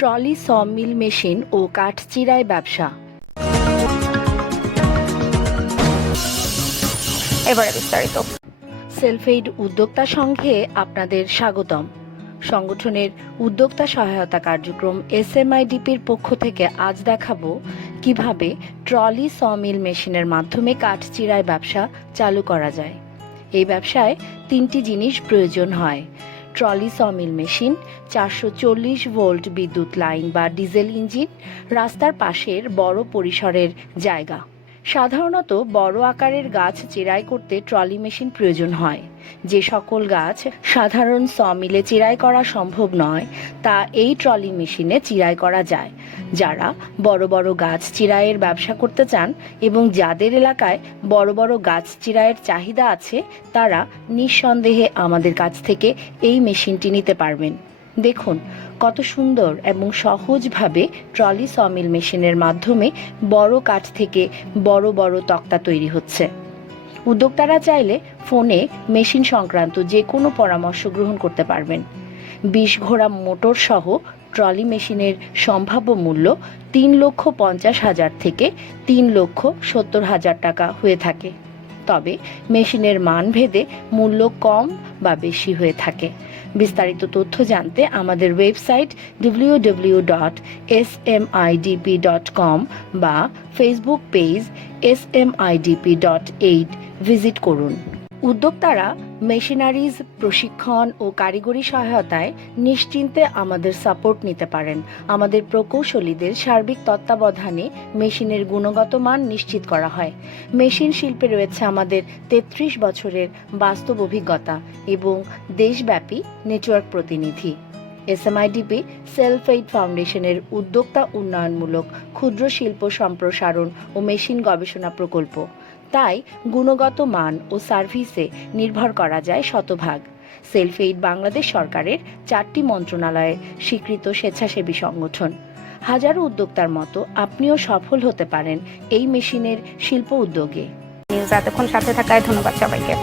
Trolley sawmill machine ও কাঠচিরাই ব্যবসা। এবারে বিস্তারিত। সেলফ এইড উদ্যোক্তা সংঘে আপনাদের স্বাগতম। সংগঠনের উদ্যোক্তা সহায়তা কার্যক্রম SMIDPর পক্ষ থেকে আজ দেখাবো কিভাবে ট্রলি সমিল মেশিনের মাধ্যমে কাঠচিরাই ব্যবসা চালু করা যায়। এই ব্যবসায় 3টি জিনিস প্রয়োজন হয়: ট্রলি সমিল মেশিন, 440 ভোল্ট বিদ্যুৎ লাইন বা ডিজেল ইঞ্জিন, রাস্তার পাশের বড় পরিসরের জায়গা। সাধারণত বড় আকারের গাছ চেরাই করতে ট্রলি মেশিন প্রয়োজন হয়। যে সকল গাছ সাধারণ সমিলে চেরাই করা সম্ভব নয় তা এই ট্রলি মেশিনে চিরাই করা যায়। যারা বড় বড় গাছ চিরাইয়ের ব্যবসা করতে চান এবং যাদের এলাকায় বড় বড় গাছ চিরাইয়ের চাহিদা আছে তারা নিঃসন্দেহে আমাদের কাছ থেকে এই মেশিনটি নিতে পারবেন। দেখুন কত সুন্দর এবং সহজভাবে ট্রলি সমিল মেশিনের মাধ্যমে বড় কাঠ থেকে বড় বড় তক্তা তৈরি হচ্ছে। উদ্যোক্তারা চাইলে ফোনে মেশিন সংক্রান্ত যে কোনো পরামর্শ গ্রহণ করতে পারবেন। 20 ঘোড়া মোটর সহ ট্রলি মেশিনের সম্ভাব্য মূল্য 3,50,000 থেকে 3,70,000 টাকা হয়ে থাকে। তবে মেশিনের মান ভেদে মূল্য কম বা বেশি হয়ে থাকে। বিস্তারিত তথ্য জানতে আমাদের ওয়েবসাইট www.smidp.com বা ফেসবুক পেজ smidp.aid ভিজিট করুন। উদ্যোক্তারা মেশিনারিজ, প্রশিক্ষণ ও কারিগরি সহায়তায় নিশ্চিন্তে আমাদের সাপোর্ট নিতে পারেন। আমাদের প্রকৌশলীদের সার্বিক তত্ত্বাবধানে মেশিনের গুণগত মান নিশ্চিত করা হয়। মেশিন শিল্পে রয়েছে আমাদের 33 বছরের বাস্তব অভিজ্ঞতা এবং দেশব্যাপী নেটওয়ার্ক প্রতিনিধি। SMIDP সেলফ এইড ফাউন্ডেশনের উদ্যোক্তা উন্নয়নমূলক ক্ষুদ্র শিল্প সম্প্রসারণ ও মেশিন গবেষণা প্রকল্প। তাই গুণগত মান ও সার্ভিসে নির্ভর করা যায় শতভাগ। সেলফ এইড বাংলাদেশ সরকারের 4টি মন্ত্রণালয়ের স্বীকৃত স্বেচ্ছাসেবী সংগঠন। হাজারো উদ্যোক্তার মতো আপনিও সফল হতে পারেন এই মেশিনের শিল্প উদ্যোগে। এতক্ষণ সাথে থাকায় ধন্যবাদ সবাইকে।